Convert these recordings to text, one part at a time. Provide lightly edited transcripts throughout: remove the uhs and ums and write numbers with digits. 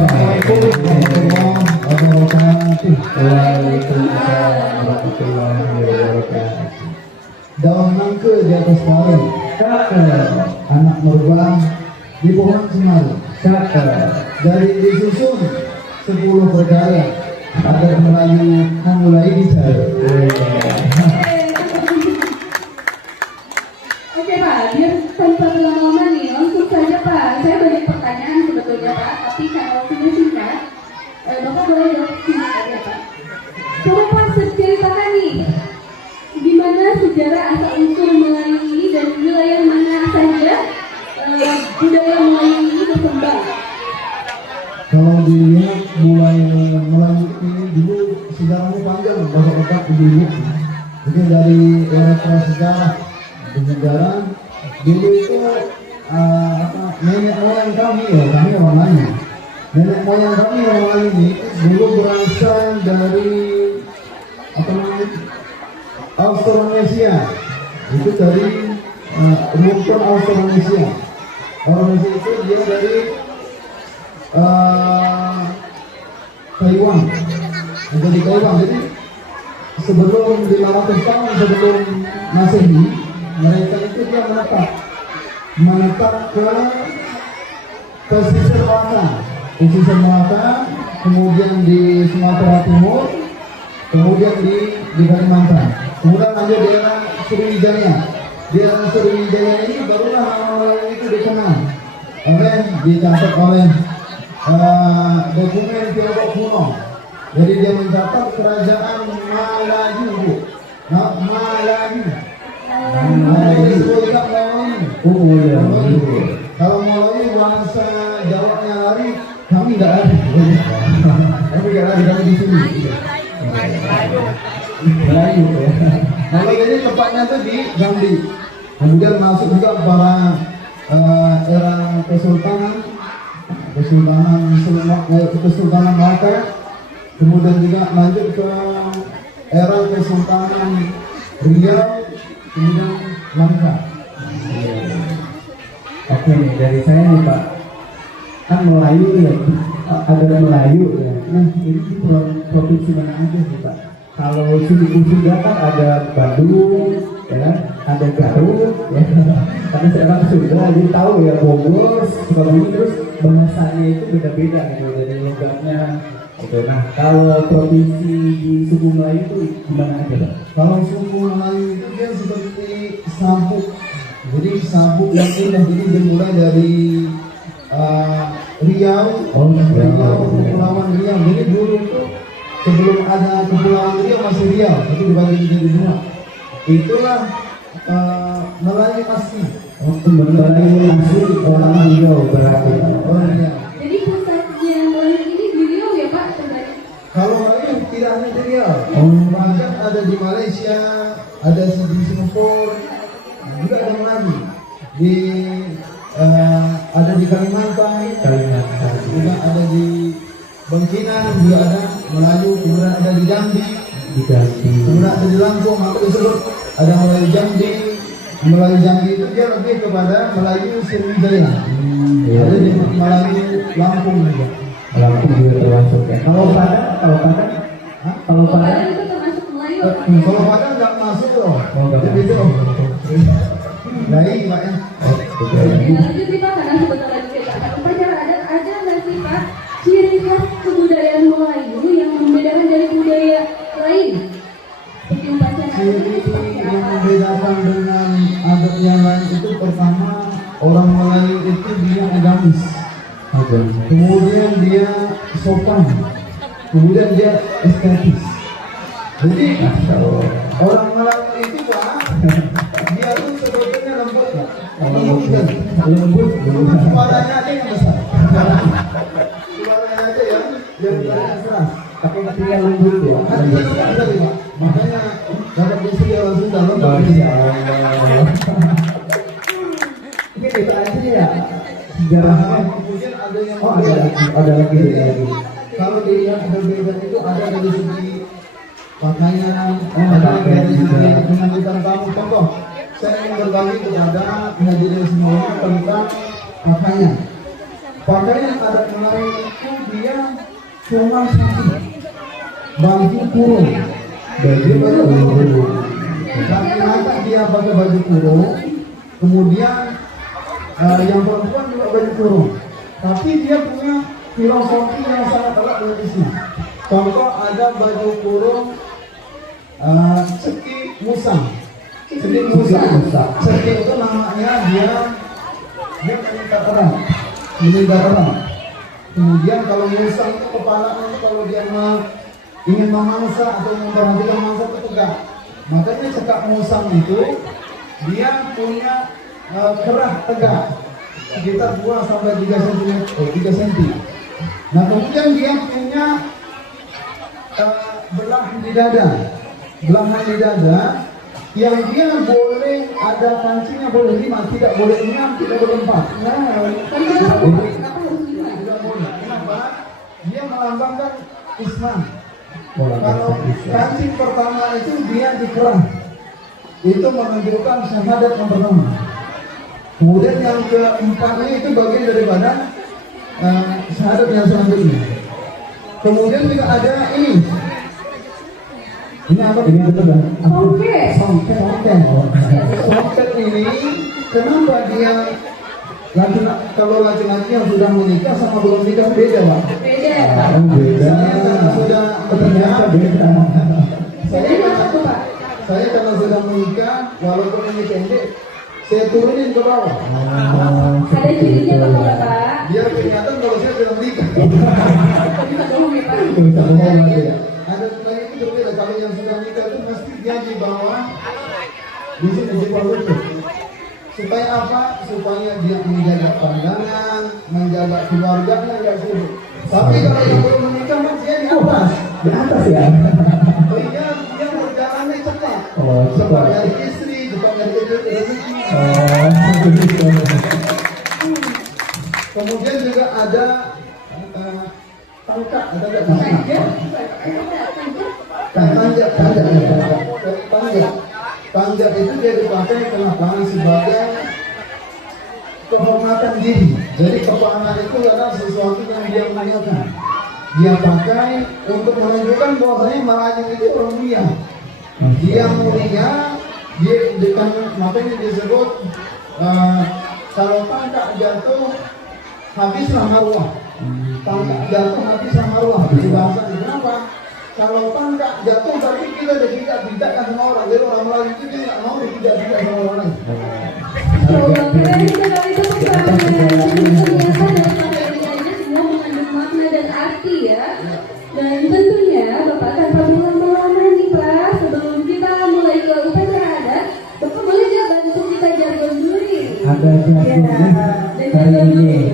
Assalamualaikum warahmatullahi wabarakatuh. Waalaikumsalam warahmatullahi wabarakatuh. Daun nangka di atas pohon, anak merubah di pohon cemara. Dari disusun 10 bergaya agar Melayu memulai bicara. Oke Pak, biar tanpa lama-lama nih, langsung saja Pak. Saya banyak pertanyaan sebetulnya Pak, tapi karena waktunya singkat, Bapak boleh jawab singkat aja Pak. Coba Pak ceritakan nih, gimana sejarah asal usul Melayu ini dan wilayah mana saja budaya Melayu ini berkembang. Kalau dilihat mulai Melayu ini dulu sejarahnya panjang, bapak-bapak dulu. Mungkin dari era prasejarah, sejarah dulu itu nenek moyang kami ya, kami orang lain. Nenek moyang kami orang lain ini dulu berasal dari Austronesia. Itu dari rumpun Austronesia. Austronesia itu dia dari Taiwan. Dari Taiwan. Jadi sebelum 500 tahun sebelum Masehi, mereka itu dia menetap ke pesisir Malaka, kemudian di Sumatera Timur, kemudian di Kalimantan, kemudian lanjut di daerah Sriwijaya. Di daerah Sriwijaya ini barulah nama-nama itu dikenal dicatat oleh dokumen Tiongkok kuno. Jadi dia mencatat kerajaan Melayu. Melayu. Kalau Melayu bahasa Jawanya lari, kami tidak lari. Kami tidak lari, kami di sini. Melayu. Kalau ini tempatnya itu di Jambi. Kemudian masuk juga para era Kesultanan Malaka, kemudian juga lanjut ke era Kesultanan Riau, kemudian Langka. Oke nih, dari saya nih Pak, kan Melayu ya, ada Melayu ya. Nah ini di provinsi mana aja sih Pak? Kalau suku Sunda kan ada Bandung, ya, ada Garut, ya. Karena saya orang Sunda, jadi tahu ya Bogor, Sukabumi, terus bahasanya itu beda-beda gitu, dari logatnya. Gitu. Nah kalau provinsi di suku Melayu itu gimana aja Pak? Kalau suku Melayu itu dia seperti sabuk. Jadi sabuk yang indah, jadi dimulai dari Riau, Kepulauan Riau. Jadi dulu itu sebelum ada Kepulauan Riau masih Riau, tapi dibagi menjadi dua. Itulah Melayu asli. Melayu asli orang Riau berarti. Orang Riau. Jadi pusatnya Melayu ini di Riau ya Pak? Kalau Melayu tidak hanya di Riau, bahkan ada di Malaysia, ada di Singapura, juga ada Melayu. Ada di Kalimantan, juga ada di Bangkinang, juga ada Melayu, kemudian ada di Jambi, kemudian ada di Lampung. Maka disebut ada Melayu Jambi. Melayu Jambi itu dia lebih kepada Melayu Sriwijaya. Ada di Melayu Lampung juga. Lampung juga termasuk ya. Kalau Padang Kalau itu termasuk Melayu. Kalau Padang nggak masuk loh. nggak Itu loh. Nah ini Pak ya. Lanjut nih Pak, karena sebentar lagi kita akan upacara adat, ada nggak sih Pak ciri khas kebudayaan Melayu yang membedakan dari budaya lain? Seperti upacara adat Ciri itu seperti yang apa? membedakan dengan adat yang lain itu pertama, orang Melayu itu dia agamis, kemudian dia sopan, kemudian dia estetis. Jadi orang Melayu itu Pak, dia tuh sebetulnya lembut Pak. Lembut, suaranya aja yang besar. Suaranya aja yang keras. tapi artinya lembut ya. Makanya dapat istri orang Sunda lembut. Ini kita aja ya sejarahnya. Kemudian ada yang Ada lagi. kalau dilihat berbeda itu ada dari segi pakaian, ada dari segi penampilan kamu. Contoh, saya ingin berbagi kepada hadirin semua tentang pakaian. Pakaian adat Melayu itu cuma satu, baju kurung. Baju kurung. Laki-laki dia pakai baju kurung, kemudian yang perempuan juga baju kurung. Tapi dia punya filosofi yang sangat erat dengan Islam. Contoh ada baju kurung Ceki Musang. Ceki Musang. Ceki itu namanya dia meningkat erat. Kemudian kalau musang itu kepalanya kalau dia ingin memangsa atau memperhatikan mangsa itu tegak. Makanya cekak musang itu dia punya kerah tegak sekitar 2 sampai 3 cm, 3 cm. Nah kemudian dia punya belahan di dada yang dia boleh ada kancingnya, boleh 5, tidak boleh 6, tidak boleh 4. Nah, tidak boleh. Kenapa? Dia melambangkan Islam. Kalau kancing pertama itu dia dikerah, itu menunjukkan syahadat yang pertama. Kemudian yang keempatnya itu bagian daripada syahadat yang selanjutnya. Kemudian juga ada ini. Ini apa? Ini betul kan? Songket ini kenapa dia kalau laki-laki yang sudah menikah sama belum nikah beda, Pak? Beda. Saya karena sudah menikah beda. Saya karena sudah menikah, walaupun ini pendek, saya turunin ke bawah. Ada cirinya Bapak? Biar kelihatan kalau saya sudah menikah. Bisa bohong ya Pak? Ada lagi itu berbeda. Kalau yang sudah nikah itu mesti dia di bawah, di sini di bawah lutut. Supaya apa? Supaya dia menjaga pandangan, menjaga keluarganya nggak sulit. Tapi kalau yang belum menikah mas dia di atas. Di atas ya. Dia berjalannya cepat. Oh, cepat dari istri, cepat dari rezeki. Kemudian juga ada tangkap, ada nggak Panjat itu dia dipakai kenapa? Sebagai kehormatan diri. Jadi kepaangan itu adalah sesuatu yang dia muliakan. Dia pakai untuk menunjukkan bahwasanya Melayu itu orang mulia. Dia mulia, dia dengan makanya disebut kalau tangkap jatuh habislah marwah. Tangkap jatuh habislah marwah. Di bahasa kenapa? Kalau tangkap jatuh berarti kita tidak sama orang. Jadi orang Melayu itu dia nggak mau tidak sama orang lain. Keren sekali itu ternyata dalam materi semua mengandung makna dan arti ya. Dan tentunya Bapak tanpa berlama-lama nih Pak, sebelum kita mulai ke upacara adat, Bapak boleh nggak bantu kita jargon dulu nih? Ada jargonnya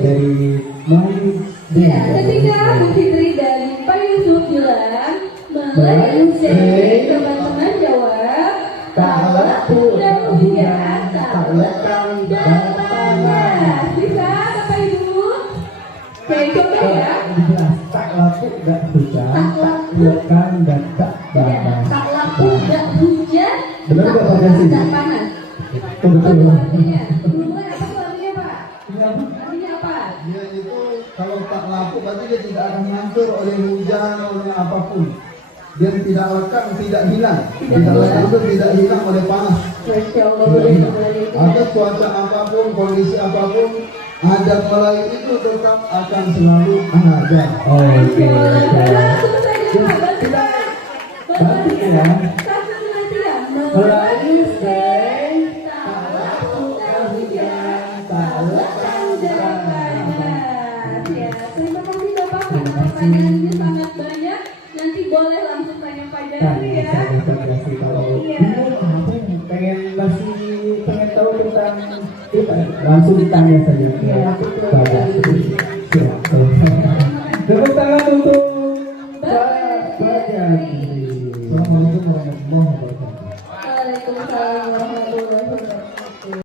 dari Melayu. Ya, ketika Bu Fitri dan Pak Yusuf bilang Melayu say, teman-teman jawab tak udah hujan, tak lekang dan panas. Bisa Bapak Ibu? Oke, coba ya. Tak laku gak hujan, tak lekang dan tak panas. Tak laku gak hujan, benar tak gak lekang sih? dan panas. Betul. Artinya, mulai apa tuh artinya Pak? Artinya apa? Dia itu kalau tak laku berarti dia tidak akan hancur oleh hujan oleh apapun. Dia tidak lekang, tidak hilang. Tidak lekang itu tidak hilang oleh panas. Masya Allah, Ada cuaca apapun, kondisi apapun, adat Melayu itu tetap akan selalu ada. Oh, oke. Langsung saja Pak, bantu Pak. Bantu ya. Satu nanti ya. Melayu say, tak laku gak hujan, tak lekang dan panas. Ya, terima kasih Bapak karena pertanyaannya sangat banyak. Nanti boleh langsung tanya Pak Jafri ya. Kalau Iya. pengen tahu tentang kita, langsung ditanya saja. Iya, betul. Pak Jafri. Siap.